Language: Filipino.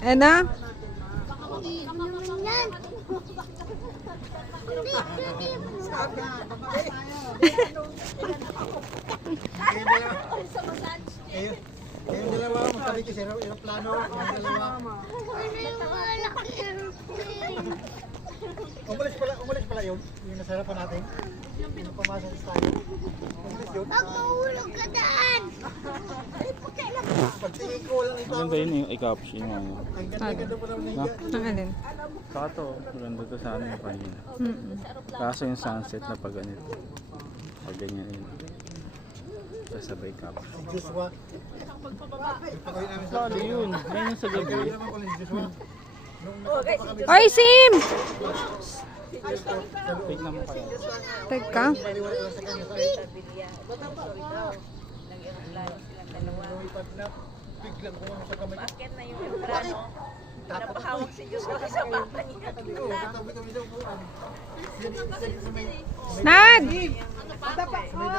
Ano? Kayong dalawa, magkabit kasi aeroplano. Kayong dalawa. Umalis pala yun. Yung nasarapan natin. Yung pumasok tayo. Umalis yun. Pag mahulog ka daan! Pagtingin ko lang ito. Maganda yun yung i-caption mo. Ang ganda-ganda pa naman niya. Ang alin? Saka to, maganda to sa ano yung kanina. Kaso yung sunset na pag ganito. Pag ganyan yun. Sabay caption. Si Joshua. Ipakawin namin sa Lalo yun. Ngayon sa gabi. Kaya naman pala si Joshua. Oy, Sim! Fake naman kayo. Teka. Paliwala lang sa kanya sa lumipad na. Biglang kumano sa kamay. Bakit na yung prano? Napahawak si Diyos kasi sa bata niya. Oo, katabi kami daw po. Nad! Sa may